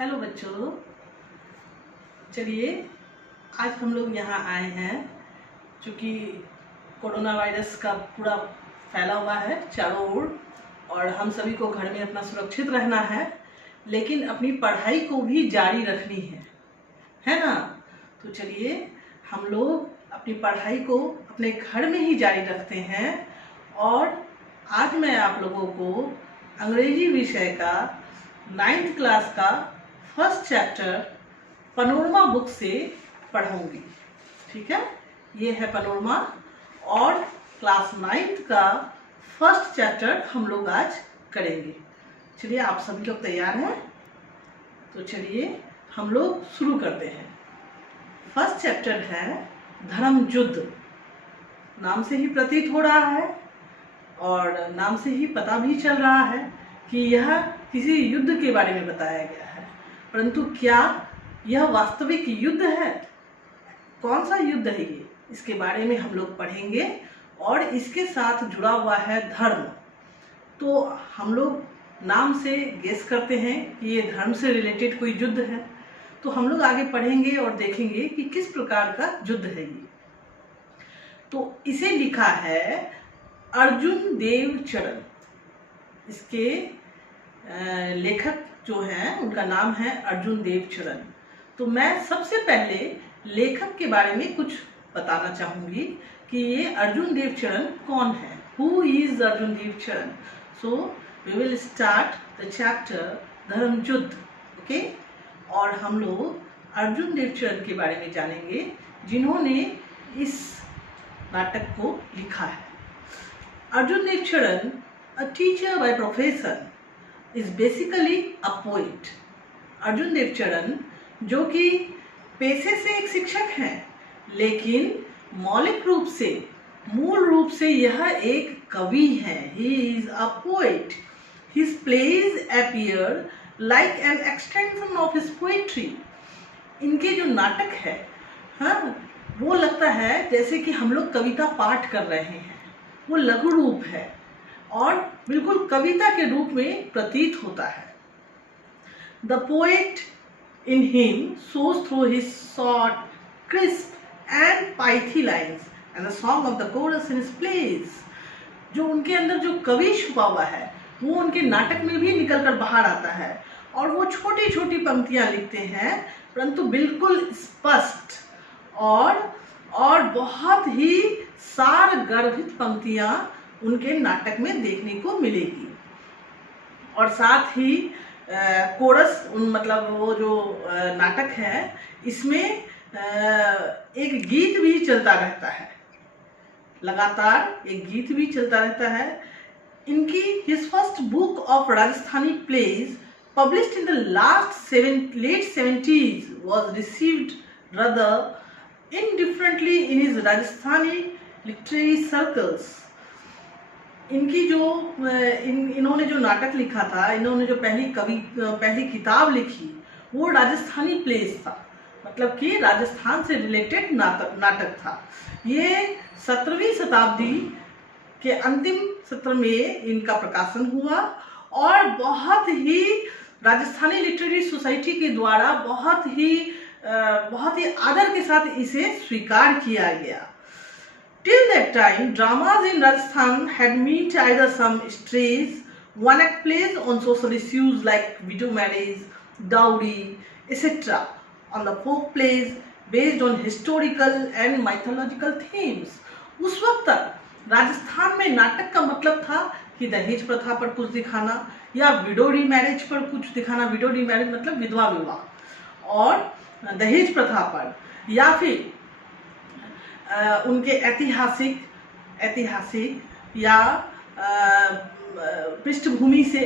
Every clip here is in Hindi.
हेलो बच्चों, चलिए आज हम लोग यहाँ आए हैं क्योंकि कोरोना वायरस का पूरा फैला हुआ है चारों ओर और हम सभी को घर में अपना सुरक्षित रहना है, लेकिन अपनी पढ़ाई को भी जारी रखनी है ना। तो चलिए हम लोग अपनी पढ़ाई को अपने घर में ही जारी रखते हैं और आज मैं आप लोगों को अंग्रेजी विषय का 9th क्लास का फर्स्ट चैप्टर पैनोरमा बुक से पढ़ाऊंगी। ठीक है, ये है पैनोरमा और क्लास 9th का फर्स्ट चैप्टर हम लोग आज करेंगे। चलिए आप सभी लोग तैयार हैं? तो चलिए हम लोग शुरू करते हैं। फर्स्ट चैप्टर है धर्म युद्ध। नाम से ही प्रतीत हो रहा है और नाम से ही पता भी चल रहा है कि यह किसी युद्ध के बारे में बताया गया है, परंतु क्या यह वास्तविक युद्ध है? कौन सा युद्ध है ये, इसके बारे में हम लोग पढ़ेंगे और इसके साथ जुड़ा हुआ है धर्म। तो हम लोग नाम से गेस करते हैं कि ये धर्म से रिलेटेड कोई युद्ध है, तो हम लोग आगे पढ़ेंगे और देखेंगे कि किस प्रकार का युद्ध है ये। तो इसे लिखा है अर्जुन देव चरण। इसके लेखक जो हैं उनका नाम है अर्जुन देव चरण। तो मैं सबसे पहले लेखक के बारे में कुछ बताना चाहूँगी कि ये अर्जुन देव चरण कौन है। Who is Arjun Dev Charan? So we will start the chapter Dharm Yuddh. Okay, और हम लोग अर्जुन देव चरण के बारे में जानेंगे जिन्होंने इस नाटक को लिखा है। अर्जुन देव चरण, a teacher by profession, is basically a poet. Arjun Dev चरण जो कि पेशे से एक शिक्षक हैं, लेकिन मौलिक रूप से मूल रूप से यह एक कवि हैं। He is a poet. His plays appear like an extension of his poetry. इनके जो नाटक है, हाँ, वो लगता है जैसे कि हम लोग कविता पाठ कर रहे हैं। वो लघु रूप है और बिल्कुल कविता के रूप में प्रतीत होता है। The poet in him shows through his short, crisp and pithy lines and the song of the chorus in his plays. जो उनके अंदर जो कवि छुपा हुआ है वो उनके नाटक में भी निकल कर बाहर आता है और वो छोटी छोटी पंक्तियां लिखते हैं, परंतु बिल्कुल स्पष्ट और बहुत ही सार गर्भित पंक्तियां उनके नाटक में देखने को मिलेगी। और साथ ही कोरस, मतलब वो जो नाटक है इसमें एक गीत भी चलता रहता है, लगातार एक गीत भी चलता रहता है। इनकी his first book of Rajasthani plays published in the late 70s was received rather indifferently in his Rajasthani literary circles. इनकी जो इन्होंने जो नाटक लिखा था, इन्होंने जो पहली किताब लिखी वो राजस्थानी प्लेस था, मतलब कि राजस्थान से रिलेटेड नाटक था। ये 17वीं शताब्दी के अंतिम सत्र में इनका प्रकाशन हुआ और बहुत ही राजस्थानी लिटरेरी सोसाइटी के द्वारा बहुत ही आदर के साथ इसे स्वीकार किया गया। Till that time, dramas in Rajasthan had met either some strays, one-act plays on social issues like widow marriage, dowry, etc., on the folk plays based on historical and mythological themes. उस वक्त तक राजस्थान में नाटक का मतलब था कि दहेज प्रथा पर कुछ दिखाना या विडो रीमैरिज पर कुछ दिखाना। विडो रीमैरिज मतलब विधवा विवाह, और दहेज प्रथा पर या फिर उनके ऐतिहासिक या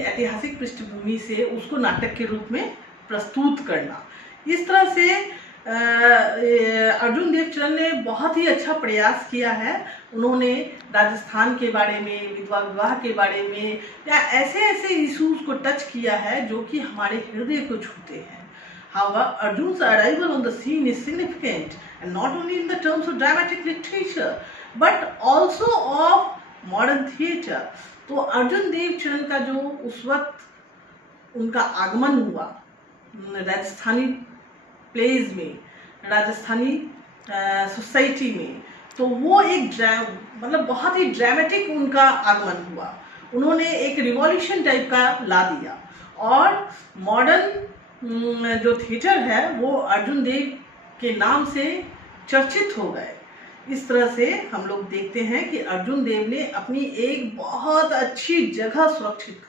ऐतिहासिक पृष्ठभूमि से उसको नाटक के रूप में प्रस्तुत करना। इस तरह से अर्जुन देव चरण ने बहुत ही अच्छा प्रयास किया है। उन्होंने राजस्थान के बारे में, विधवा विवाह के बारे में या ऐसे इश्यूज को टच किया है जो कि हमारे हृदय को छूते हैं। However, Arjun's arrival on the scene is significant, and not only in the terms of dramatic literature, but also of modern theatre. तो अर्जुन देव चरण का जो उस वक्त उनका आगमन हुआ राजस्थानी प्लेज में, राजस्थानी सोसाइटी में, तो वो एक मतलब बहुत ही ड्रामेटिक उनका आगमन हुआ। उन्होंने एक रिवॉल्यूशन टाइप का ला दिया और मॉडर्न जो थिएटर है वो अर्जुन देव के नाम से चर्चित हो गए। इस तरह से हम लोग देखते हैं कि अर्जुन देव ने अपनी एक बहुत अच्छी जगह सुरक्षित